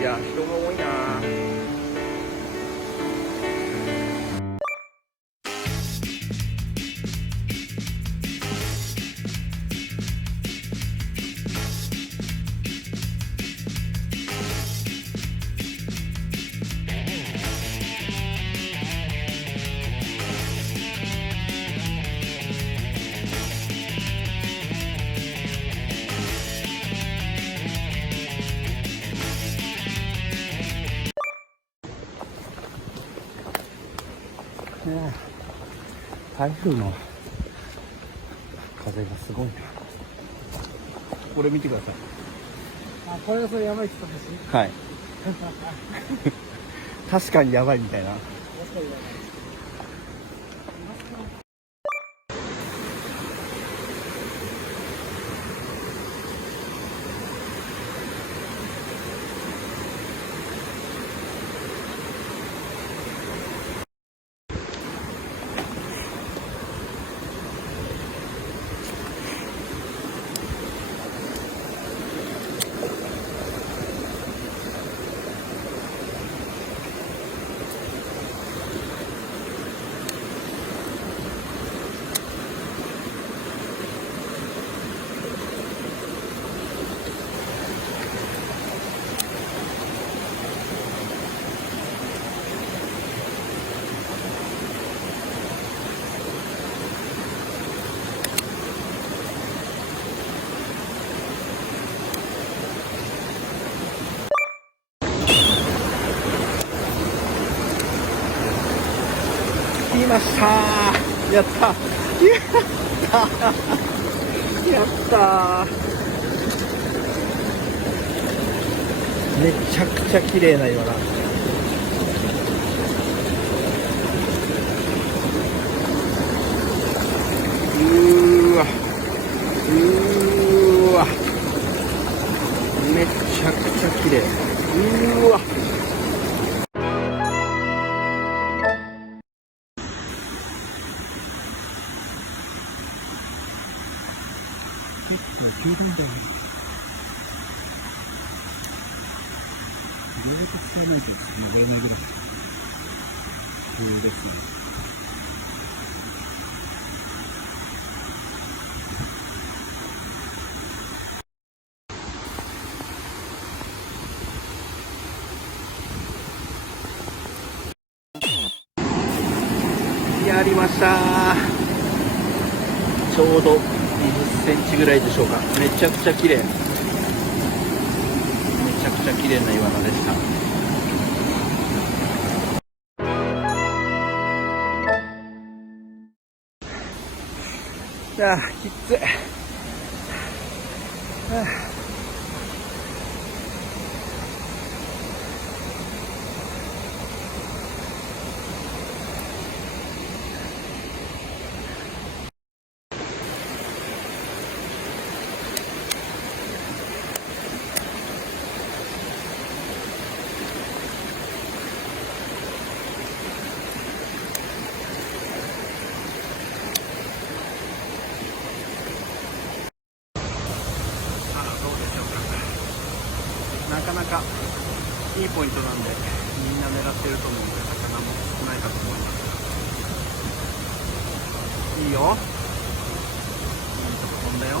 いや人が多いな。台風の風がすごいな。これ見てください。あ、これがそれやばいって言ったんです。はい。確かにやばいみたいな。確かにやばい。来ましたー。やったやっためちゃくちゃ綺麗な岩だ。うーわめちゃくちゃ綺麗。うーわ9分じゃない。いろいろと進めないと登れないぐらい急ですね。やりましたー。ちょうど20センチぐらいでしょうか。めちゃくちゃ綺麗。めちゃくちゃ綺麗な岩場でした。きつい。なかなかいいポイントなんでみんな狙ってると思うんで魚も少ないかと思いますが、いいよ、いいとこ飛んだよ。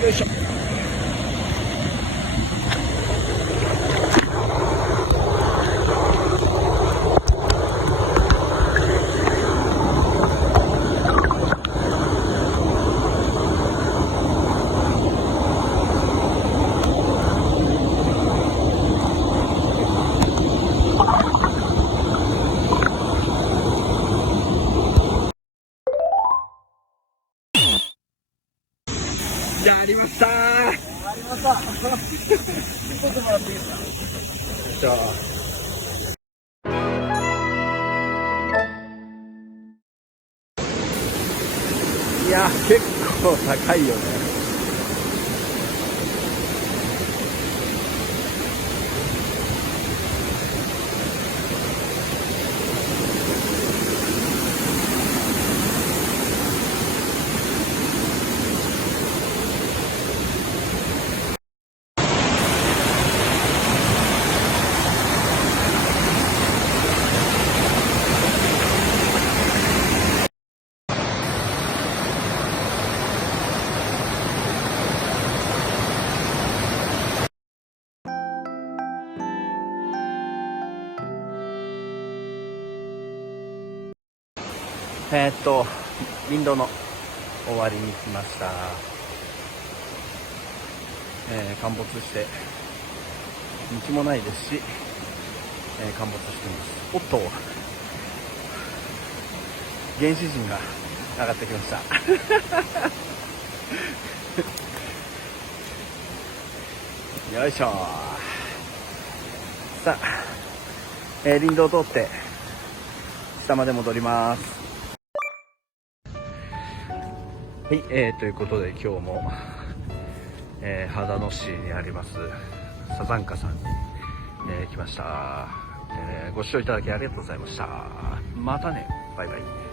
よいしょ。やりましたー。ありました。撮ってもらっていいですか。じゃあいや結構高いよね。林道の終わりに来ました。陥没して道もないですし、陥没しています。おっと、原始人が上がってきましたよいしょ。さあ、林道を通って下まで戻ります。はい、ということで今日も、秦野市にありますサザンカさんに、来ました。ご視聴いただきありがとうございました。またね、バイバイ。